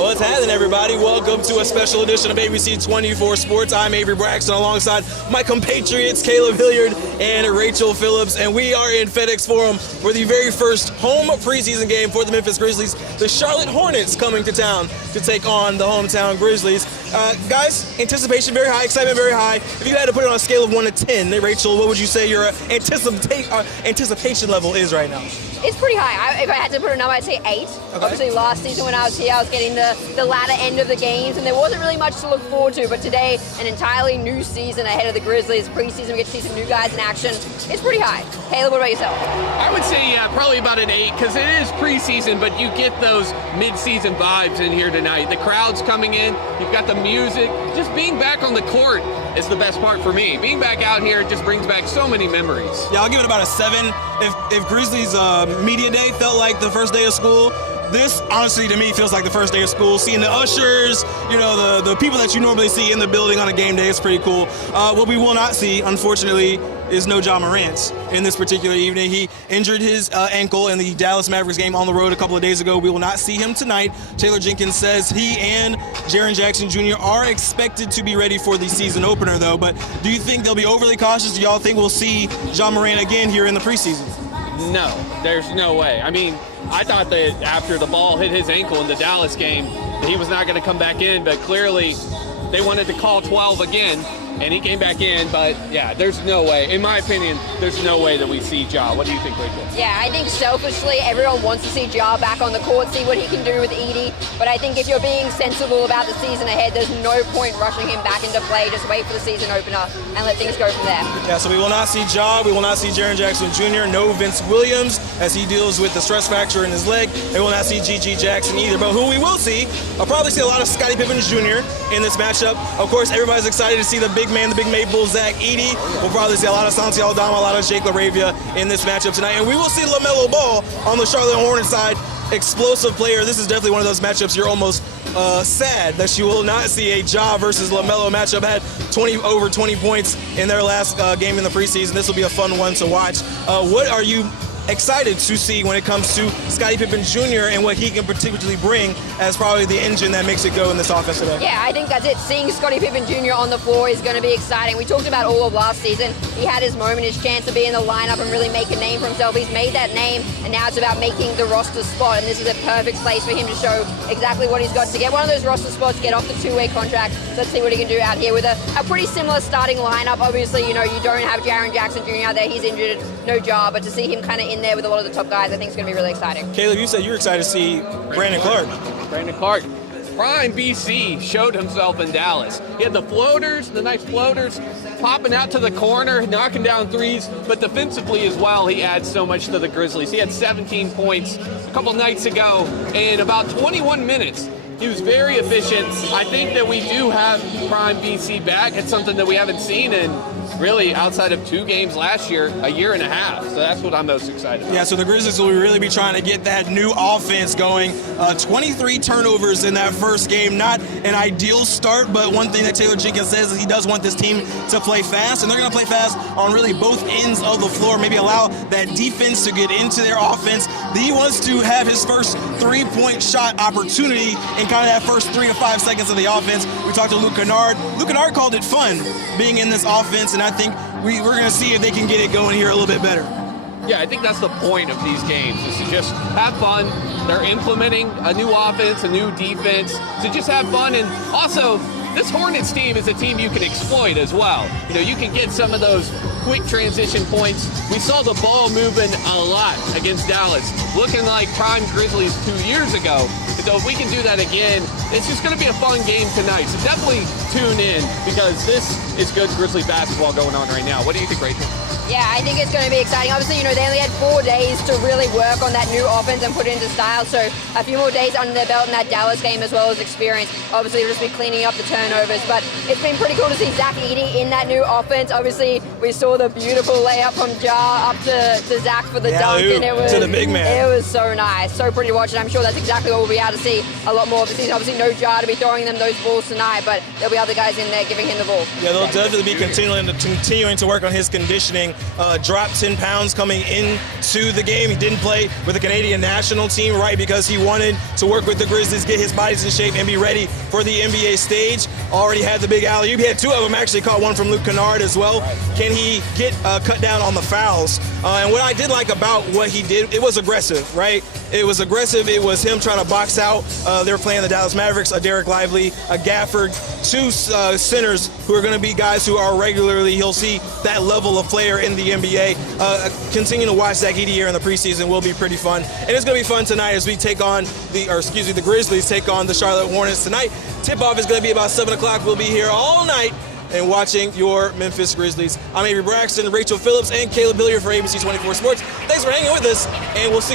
What's happening, everybody? Welcome to a special edition of ABC24 Sports. I'm Avery Braxton alongside my compatriots Caleb Hilliard and Rachel Phillips, and we are in FedEx Forum for the very first home preseason game for the Memphis Grizzlies. The Charlotte Hornets coming to town to take on the hometown Grizzlies. Guys, anticipation very high, excitement very high. If you had to put it on a scale of 1 to 10, Rachel, what would you say your anticipation level is right now? It's pretty high. If I had to put a number, I'd say 8. Okay. Obviously, last season when I was here, I was getting the latter end of the games, and there wasn't really much to look forward to. But today, an entirely new season ahead of the Grizzlies. Preseason, we get to see some new guys in action. It's pretty high. Caleb, what about yourself? I would say, probably about an 8, because it is preseason, but you get those mid-season vibes in here tonight. The crowd's coming in, you've got the music. Just being back on the court is the best part for me. Being back out here just brings back so many memories. Yeah, I'll give it about a 7. If Grizzlies media day felt like the first day of school, this honestly to me feels like the first day of school. Seeing the ushers, you know, the people that you normally see in the building on a game day is pretty cool. What we will not see, unfortunately, is no Ja Morant in this particular evening. He injured his ankle in the Dallas Mavericks game on the road a couple of days ago. We will not see him tonight. Taylor Jenkins says he and Jaren Jackson Jr. are expected to be ready for the season opener, though. But do you think they'll be overly cautious? Do y'all think we'll see Ja Morant again here in the preseason? No, there's no way. I mean, I thought that after the ball hit his ankle in the Dallas game, he was not going to come back in, but clearly they wanted to call 12 again, and he came back in. But yeah, there's no way. In my opinion, there's no way that we see Ja. What do you think, Rachel? Yeah, I think selfishly, everyone wants to see Ja back on the court, see what he can do with Edie. But I think if you're being sensible about the season ahead, there's no point rushing him back into play. Just wait for the season opener and let things go from there. Yeah, so we will not see Ja. We will not see Jaren Jackson Jr. No Vince Williams as he deals with the stress fracture in his leg. We will not see G.G. Jackson either. But who we will see, I'll probably see a lot of Scottie Pippen Jr. in this matchup. Of course, everybody's excited to see the big man, the big Maple, Zach Edey. We'll probably see a lot of Santi Aldama, a lot of Jake LaRavia in this matchup tonight. And we will see LaMelo Ball on the Charlotte Hornets side. Explosive player. This is definitely one of those matchups you're almost sad that you will not see a Ja versus LaMelo matchup. Had over 20 points in their last game in the preseason. This will be a fun one to watch. What are you excited to see when it comes to Scottie Pippen Jr. and what he can particularly bring as probably the engine that makes it go in this offense today? Yeah, I think that's it. Seeing Scottie Pippen Jr. on the floor is going to be exciting. We talked about all of last season. He had his moment, his chance to be in the lineup and really make a name for himself. He's made that name, and now it's about making the roster spot, and this is a perfect place for him to show exactly what he's got. To get one of those roster spots, get off the 2-way contract. So let's see what he can do out here with a pretty similar starting lineup. Obviously, you know, you don't have Jaren Jackson Jr. out there. He's injured, no Ja, but to see him kind of in there with a lot of the top guys, I think it's going to be really exciting. Caleb, you said you were excited to see Brandon Clark. Brandon Clark. Prime BC showed himself in Dallas. He had the floaters, the nice floaters, popping out to the corner, knocking down threes, but defensively as well, he adds so much to the Grizzlies. He had 17 points a couple nights ago in about 21 minutes. He was very efficient. I think that we do have Prime BC back. It's something that we haven't seen in really outside of 2 games last year, a year and a half. So that's what I'm most excited about. Yeah, so the Grizzlies will really be trying to get that new offense going. 23 turnovers in that first game. Not an ideal start, but one thing that Taylor Jenkins says is he does want this team to play fast, and they're going to play fast on really both ends of the floor, maybe allow that defense to get into their offense. He wants to have his first 3-point shot opportunity in kind of that first 3 to 5 seconds of the offense. We talked to Luke Kennard. Luke Kennard called it fun being in this offense, and I think we're going to see if they can get it going here a little bit better. Yeah, I think that's the point of these games, is to just have fun. They're implementing a new offense, a new defense, to just have fun. And also, this Hornets team is a team you can exploit as well. You know, you can get some of those quick transition points. We saw the ball moving a lot against Dallas, looking like prime Grizzlies 2 years ago. And so if we can do that again, it's just going to be a fun game tonight. So definitely tune in, because this is good Grizzly basketball going on right now. What do you think, Rachel? Yeah, I think it's going to be exciting. Obviously, you know, they only had 4 days to really work on that new offense and put it into style. So a few more days under their belt in that Dallas game, as well as experience. Obviously, they'll just be cleaning up the turnovers. But it's been pretty cool to see Zach Edey in that new offense. Obviously, we saw the beautiful layup from Ja up to Zach for the dunk. And it was, to the big man. It was so nice. So pretty to watch. And I'm sure that's exactly what we'll be out start to see a lot more of the season. Obviously, no Jar to be throwing them those balls tonight, but there'll be other guys in there giving him the ball. Yeah, they'll definitely be continuing to work on his conditioning. Dropped 10 pounds coming into the game. He didn't play with the Canadian national team, right, because he wanted to work with the Grizzlies, get his bodies in shape, and be ready for the NBA stage. Already had the big alley-oop. He had two of them, actually caught one from Luke Kennard as well. Can he get cut down on the fouls? And what I did like about what he did, it was aggressive, right? It was aggressive. It was him trying to box out. They were playing the Dallas Mavericks, a Derek Lively, a Gafford, two centers who are going to be guys who are regularly, he'll see that level of player in the NBA. Continue to watch Zach Edey here in the preseason will be pretty fun. And it's going to be fun tonight as we take on the Grizzlies take on the Charlotte Hornets tonight. Tip-off is going to be about 7 o'clock. We'll be here all night and watching your Memphis Grizzlies. I'm Avery Braxton, Rachel Phillips, and Caleb Hilliard for ABC24 Sports. Thanks for hanging with us, and we'll see you.